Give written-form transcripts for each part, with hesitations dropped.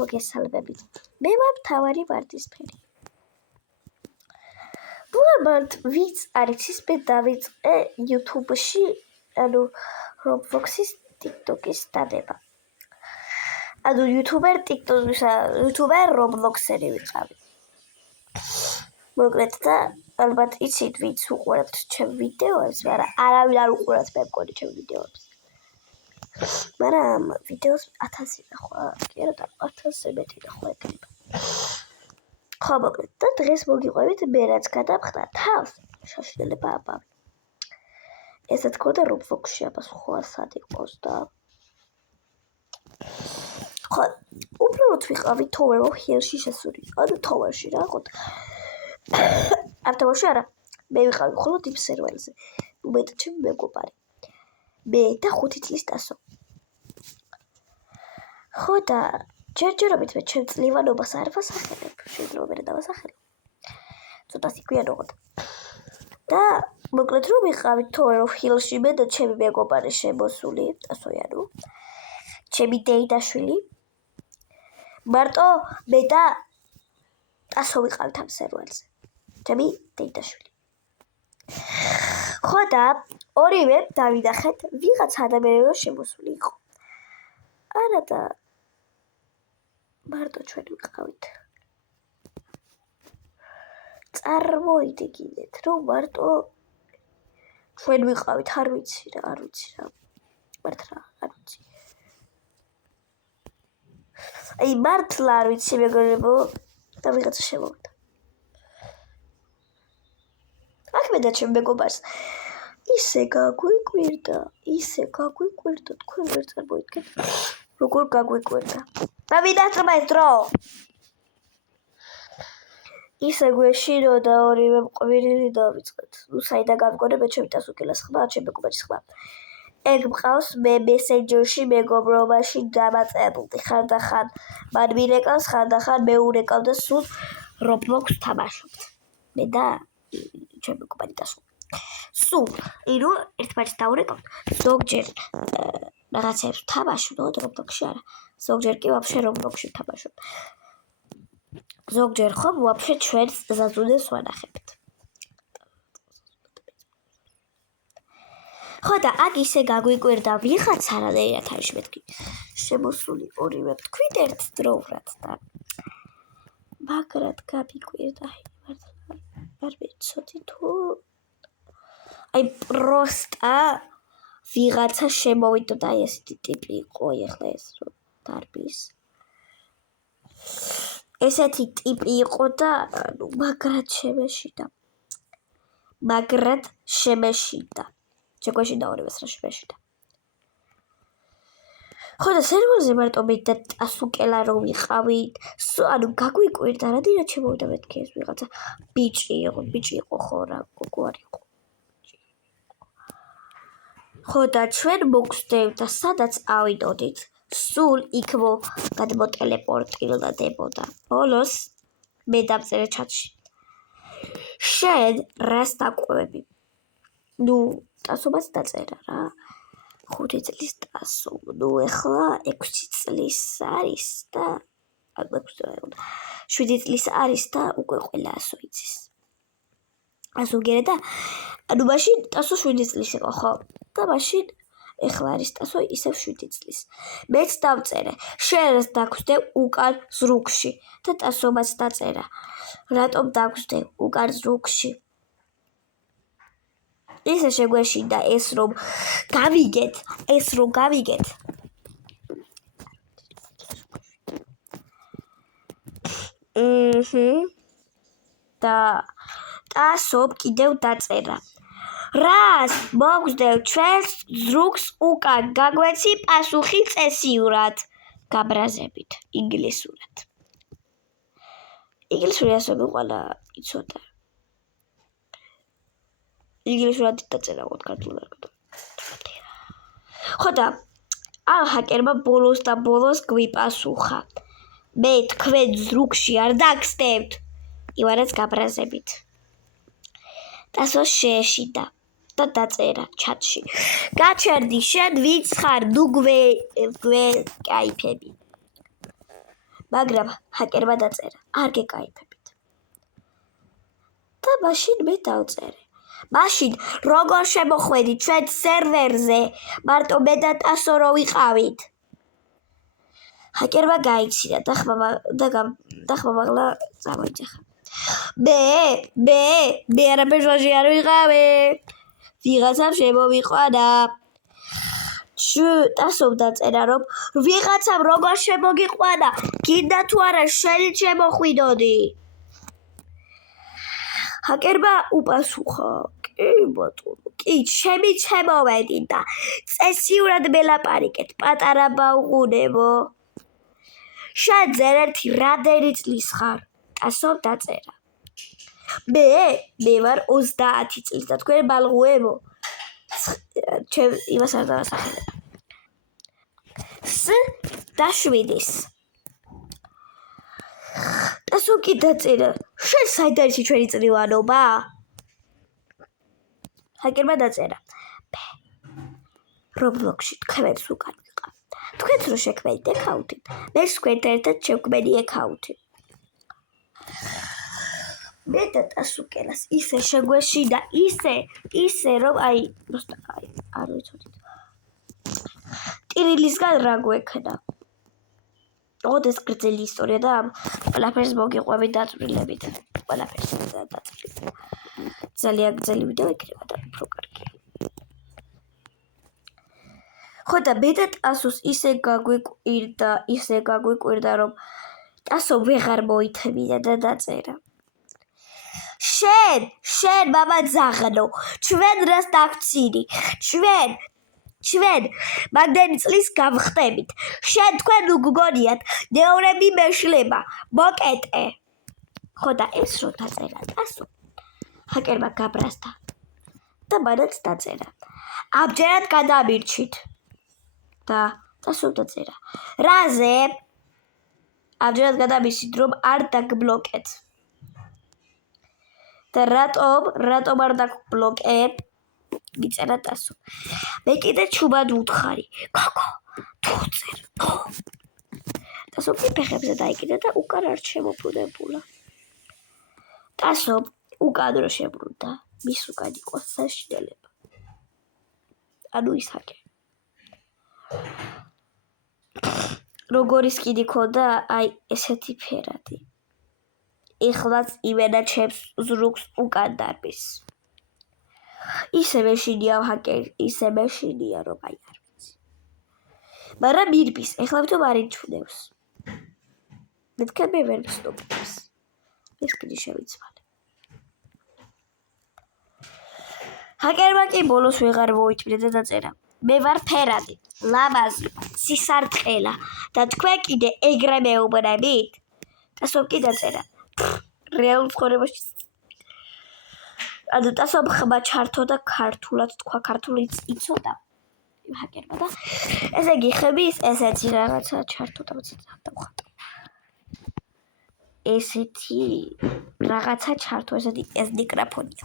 მოგესალმებით. მე ვარ მთავარი ვარდისფერი. ვართ ვიც არის ის მე დავიწყე YouTube-ში, ანუ Roblox-ის, TikTok-ის დადება. ანუ YouTuber Roblox-ერი ვიყავი. მოკლედ და ალბათ იცით ვიც უყურებთ ჩემ ვიდეოებს, მაგრამ არავინ არ უყურებთ მე მგონი ჩემ ვიდეოებს. მაგრამ ვიდეოს 1000 ნახვა, კი არა და 1000-ზე მეტი ნახვა ეკნება. ხო, მოკლედ და დღეს მოგიყვებით მე რაც გადავხდა თავს, შაშინელება აბავი. ესა თქო და Roblox-ში აბა სხვა სად იყოს და ხო, უბრალოდ ვიყავი Tower of Hell-ში შესული. ანუ Tower-ში რა, ხო. ამ Tower-ში არა, მე ვიყავი მხოლოდ იმ სერვერზე. მე და ჩემი მეგობარი. მე და 5 წლის ტასო. ხო და ჯერჯერობით მე ჩემ წლივანობას არ ვასახელებ, შეიძლება მე დავასახელო. ცოტა სიკვიანოღოთ. და მოკლედ რომ ვიყავით Tower of Hell-ში მე და ჩემი მეგობარი შემოსული, ტასოიანო. ჩემი დეიდაშვილი. მარტო მე და ტასო ვიყავით ამ სერვერზე. ჩემი დეიდაშვილი. ხო და ორივე დავინახეთ ვიღაც ადამიანი რომ შემოსული იყო. არა და მარტო ჩვენ ვიყავით. წარმოიდგინეთ რომ მარტო ჩვენ ვიყავით, არ ვიცი რა. მართლა არ ვიცი. აი მართლა არ ვიცი მეგობრებო და ვიღაცა შემოვიდა. აქ მე და ჩემ მეგობარს ისე გაგვიკვირდა თქვენ ვერ წარმოიდგენთ როგორ გაგვიკვირდა. და ვიდასწრება ეს დრო. ისე გვეშინოდა ორივე მყვირილი დავიწყეთ. ნუ საიდან გავიგონე მე ჩემი ტასუკელას ხმა, ჩემი მეგობარის ხმა. ეგ მყავს მე მესენჯერში მეგობრობაში დამაწებული. ხანდახან მან მირეკავს, ხანდახან მე ურეკავ და სულ Roblox თამაშობთ. მე და ჩემი მეგობარი ტასო. სულ, ირო ერთმანეთს დაურეკავთ. ზოგჯერ რაღაცებს თამაშობთ Roblox-ში არა. ზოგჯერ კი ვაფშე Roblox-ში თამაშობთ. ზოგჯერ ხომ ვაფშე ჩვენს ზაზუნებს ვანახებთ. ხო და აქ ისე გაგვიკვირდა ვიღაც არანაირად არის მეთქი. შემოსული ორივე თქვით ერთ დროურად და მაგრად გაბიკვირდა. არ ვიცოდი თუ აი პროსტა ვიღაცა შემოვიდა და ესეთი ტიპი იყო ეხლა ეს რომ დარბის. ესეთი ტიპი იყო და ანუ მაგრად შემეშინდა. შეგვეშინდა ორივეს რა შემეშინდა. ხო და სერვერზე მარტო მე და ტასუკელა რომ ვიყავით, ანუ გაგვიკვირდა რადგან შემოვიდა მეთქი ეს ვიღაცა ბიჭი იყო ხო რა, გოგო არ იყო. ხო და ჩვენ მოგხვდებით და სადაც ავიდოდით, სულ იქ გადმოტელეპორტირდებოდა. ბოლოს მე დავწერე ჩატში. შენ რას დაკვევები? ნუ ტასობას დაწერა რა. 5 წლის ტასო. ნუ ეხლა 6 წლის არის და 7 წლის არის და უკვე ყველა ასო იცის. ასო გერა და ანუ მაშინ ტასო 7 წლის იყო ხო? და მაშინ ეხლა არის ტასო ისევ 7 წლის. მეც დავწერე. შენ რას დაგვსდე უკან ზრუქში და ტასომაც დაწერა. რატომ დაგვსდე უკან ზრუქში? ისე შეგვეშინდა ეს რომ გავიგეთ. და ტასომ კიდევ დაწერა. რას მოგზდევ ჩვენს ზრუქს უკან გაგვეცი პასუხი წესიურად. გაბრაზებით ინგლისურად. ინგლისური ასე მიყვანა იცოდა. ინგლისურად დაწერა ქართულად. ხო და ამ ჰაკერმა ბოლოს გვიპასუხა. მე თქვენ ზრუქში არ დაგსდევთ. ივანაც გაბრაზებით. ტასო შეეშინდა და დაწერა ჩატში. გაჩერდი შენ ვინც ხარ, ნუ გვეკაიფები. მაგრამ ჰაკერმა დაწერა, არ გეკაიფებით. და მაშინ მე დავწერე. მაშინ როგორ შემოხვედით ჩვენ სერვერზე, მარტო მე და ტასო რო ვიყავით. ჰაკერმა გაიცინა და ხმამაღლა წამოიძახა. მე არა პერსონაჟი არ ვიყავე. ვიღაცამ შემოვიყვანა. ტასომ დაწერა რომ ვიღაცამ როგორ შემოგიყვანა, გინდა თუ არა შენი შემოხვიდოდი. ჰაკერმა უპასუხა, კი ბატონო, კი, ჩემი შემოვედი და წესიურად მელაპარაკეთ, პატარა ბაუღუნებო. შენ ძერ ერთი რამდენი წლის ხარ? ტასომ დაწერა. მე ვარ 30 წლის და თქვენ ბალღუებო. ჩემ იმას არ დავასახელებ. და 7-ის. ტასომ კი დაწერა, შენ საით არის ჩვენი წრივალობა? ჰაკერმა დაწერა. Roblox-ში თქვენს უკან ვიყავ. თქვენს რო შექმნით აკაუნტი, მე თქვენთან ერთად შევქმნი აკაუნტი. მე და ტასუკელას ისე შეგვეშიდა, ისე რომ არ ვიცოდით. ტირილისგან რა გვექნა. ოდეს გრძელი ისტორია და ამ ყველაფერს მოგიყვებით დაწვრილებით. ყველაფერს დაწვრილებით. ძალიან გრძელი ვიდეო იქნება და უფრო კარგი. ხო და მე და ტასოს ისე გაგვიკვირდა, რომ ტასო ვეღარ მოითმია და დაწერა. შენ მამა ძაღლო, ჩვენ რას დავცინი? ჩვენ მაგდენი წლის გავხდებით. შენ თქვენ უგგონიათ, ნეორები მეშლება, მოკეტე. ხო და ეს რო დაწერა ტასო, ჰაკერმა გაბრაზდა და მანაც დაწერა. ამჯერად გადამირჩით. და ტასომ დაწერა. რაზე? ამჯერად გადამირჩით, რომ არ დაგბლოკეთ. და რატომ არ დაგბლოკებ? მიწერა ტასო. მე კიდე ჩუბად ვუთხარი. გოგო, თუ წერ. ტასო ფეხებზე დაიკიდა და უკან არ შემობრუნებულა. ტასო უკან რო შებრუნდა, მის უკან იყო საშინელება. ანუ ის ჰაკერი. როგორი სკინი ქონდა, აი ესეთი ფერადი. ეხლაც იმენა ჩემს ზრუგს უკან დარბის. ისე მეშინია ჰაკერი, ისე მეშინია რომ აი არ ვიცი. მაგრამ მირბის, ეხლა ვთქვი არ იჩუნებს. მეთქე მე ვერ ვსტოპებს. ეს კიდე შევიცვალე. ჰაკერმა კი ბოლოს ვეღარ მოითმია და დაწერა. მე ვარ ფერადი, ლამაზი, სისარტყელა და თქვენ კიდე ეგრე მეუბნებით? ტასომ კი დაწერა. რეალურ ცხოვრებაში ანუ ტასომ ხმა ჩართო და ქართულად თქვა, ქართული იცოდა ჰაკერმა და ესე იგი ხმის ესეთი რაღაცა ჩართო და დავხატე. ესეთი რაღაცა ჩართო, ესეთი ეს მიკროფონია.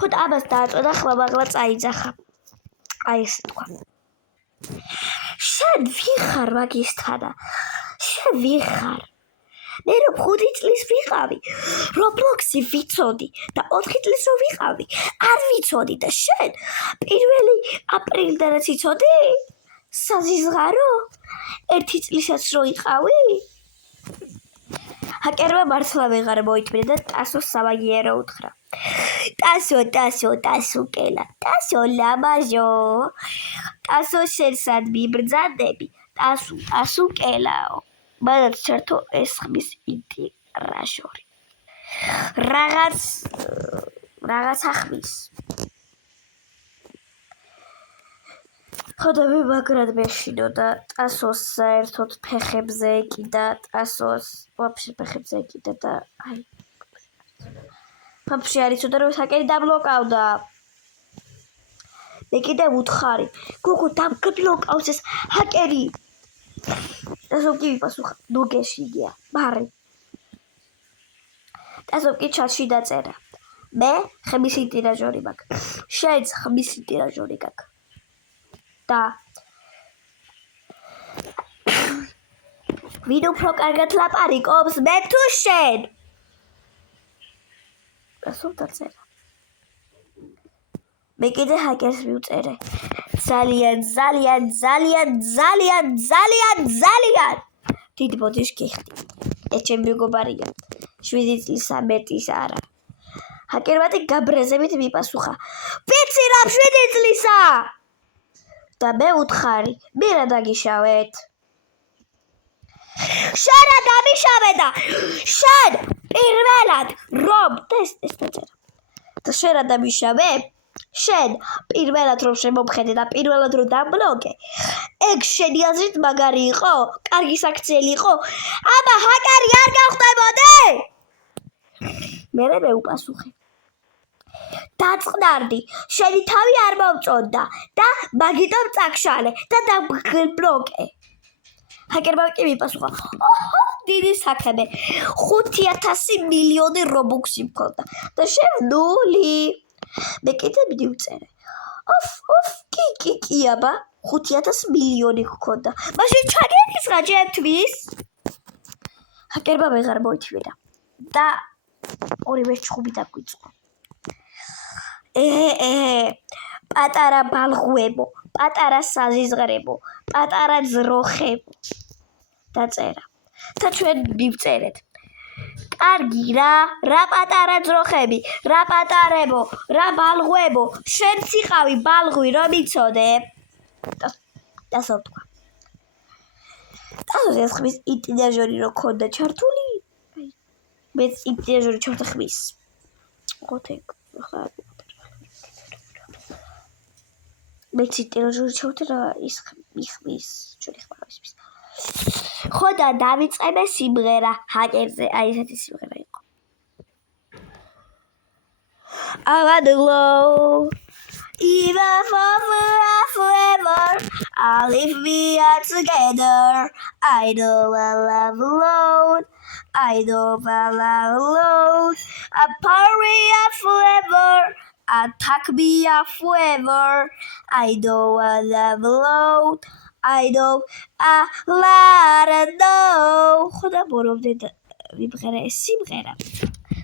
ხო და ამას დააწოდა ხმამაღლა წაიძახა. აი ესე თქვა. შენ ვიხარ მაგისთანა? შენ ვიხარ? მე რომ 5 წლის ვიყავი, Roblox-ი ვიცოდი და 4 წლის რო ვიყავი, არ ვიცოდი და შენ 1 აპრილდანაც იცოდი? საზიზღარო? 1 წლისაც რო იყავი? ჰაკერმა მართლა ვეღარ მოითმია და ტასოს სამაგიერო უთხრა. ტასუკელა, ტასო ლამაზო. ტასო შენსად მიბრძანდები, ტასუკელაო. მანაც ჩართო ეს ხმის ინტირაჟორი. რაღაცა ხმის. ხო და მე მაგრად მეშინო და ტასოს საერთოდ ფეხებზე ეკიდა, ტასოს ვაფშე ფეხებზე ეკიდა და აი ვაფშე არ იცოდა რომ ჰაკერი დაბლოკავდა. მე კიდე ვუთხარი, გოგო დაბლოკავს ეს ჰაკერი. ტასომ კი ვიპასუხა, ნოგეშინია, მარე. ტასომ კი ჩატში დაწერა. მე ხმის ინტირაჟორი მაქვს. შენც ხმის ინტირაჟორი გაქვს. და ვინ უფრო კარგად ლაპარაკობს, მე თუ შენ? გასულ დაწერა. მე კიდე ჰაკერს მივწერე. ძალიან. დიდ ბოდიშ გიხდი. ეს ჩემი მეგობარია. 7 წლისა მეტის არა. ჰაკერმა გაბრეზებით მიპასუხა. ვიცი რა 7 წლისა? და მე უთხარი, მე რა დაგიშავეთ? შენ რა დამიშავე და შენ პირველად რომ ეს დაწერა. და შენ რა დამიშავე? შენ პირველად რომ შემომხედე და პირველად რომ დამბლოკე, ეგ შენი აზრით მაგარი იყო? კარგი საქციელი იყო? აბა ჰაკერი არ გავხდებოდი? მე უპასუხე. დაწყნარდი, შენი თავი არ მომწონდა და მაგიტომ წაგშალე და დაბლოკე. ჰაკერმა კი მიპასუხა. ოჰო, დიდი საქმე. 5,000 მილიონი რობუქსი მქონდა და შენ 0. მე კიდე მივწერე. კი, აბა 5,000 მილიონი გქონდა. მაშინ ჩაგერის რა ჩემთვის? ჰაკერმა ვეღარ მოითმენა და ორივე ჩხუბი დაგვიწყო. პატარა ბალღუებო, პატარა საზიზღრებო, პატარა ძროხებო. დაწერა. და ჩვენ მივწერეთ. კარგი რა პატარა ძროხები, რა პატარებო, რა ბალღუებო, შენც იყავი ბალღვი რომ იცოდე? და სოფტკვა. ეს ხმის იტინაჟორი რო ქონდა ჩართული? მეც იტინაჟორი ჩავდა ხმის. ხოთეკ. მეც იტინაჟორი ჩავდა რა ის ხმის, ჩვენი ხმა ის. ხო და დავიწყებე სიმღერა ჰაკერზე, აი ესეთი სიმღერა იყო. I want to glow, even forever, I'll live we are together. I know I'll love alone, I know I'll love alone. I party forever, I tuck me forever. I know I'll love alone. I know I don't know. خدا برومدე და ვიმღერა ეს სიმღერა.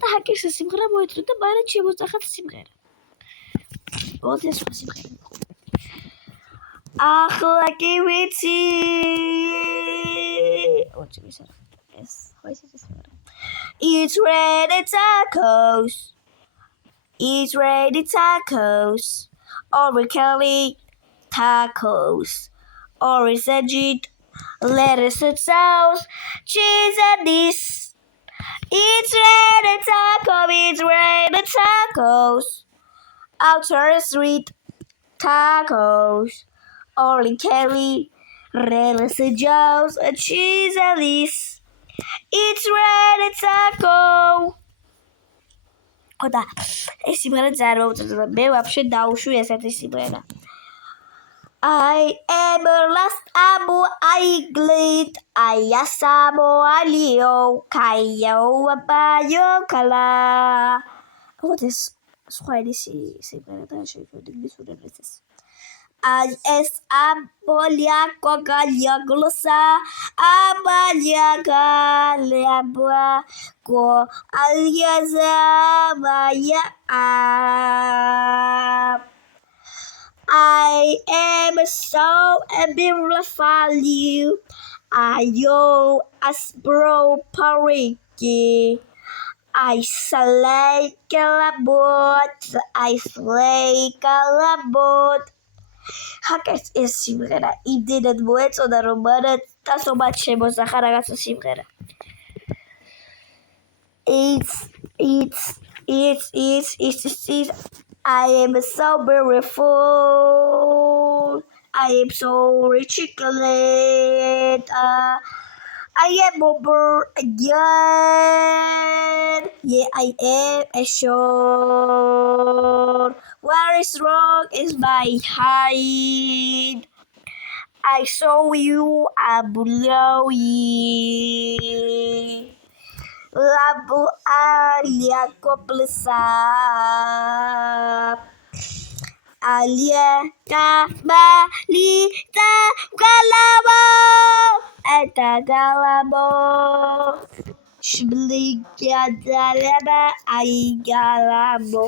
და ჰაკერს სიმღერა მოიწრო და მალე შემოსახათ სიმღერა. ოღონდ ეს სიმღერა. ახლა კი ვიცი. ოჩი ვისარა. ეს ხო ის სიმღერა. It's ready tacos. It's ready tacos. Or we can eat tacos. Orange and meat, lettuce and sauce, cheese and this. It's ready tacos. Outer street tacos. Only carry lettuce and sauce, cheese and this. It's ready taco. ხოდა ეს სიმღერა ძალიან მომწონდა. მე ვაფშე დაუშვი ესეთი სიმღერა. I am last amo I glad I asamo alio kayo abayo kala. What is Swahili simple da შეგვიდი მისურენ ეს. As ambolia kogalia glosa ambalia galabua go aliaza maya. I am so beautiful you. Ayo asbro pariki. I slay kalabot. I slay kalabot. Hackers is simღერა იმდენად მოეწოდა რომ მანაც დასომად შემოსახა რაღაცა სიმღერა. It's I am so beautiful. I am so rich chocolate. I am over again. Yeah, I am sure. What is wrong is my height. I saw you, I below you. Labu alia koplesa. ალია გამალიტა გალამო ეტა გალამო შბლიგადალება აი გალამო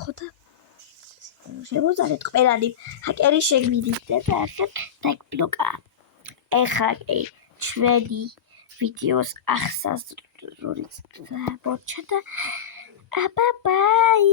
ხოდა შემოძარეთ ყველანი ჰაკერი შეგვიდით და ახლა დაიბლოკა ეხლა ჩვენი ვიდეოს აღსასრულიც მოჩა და აბა ბაი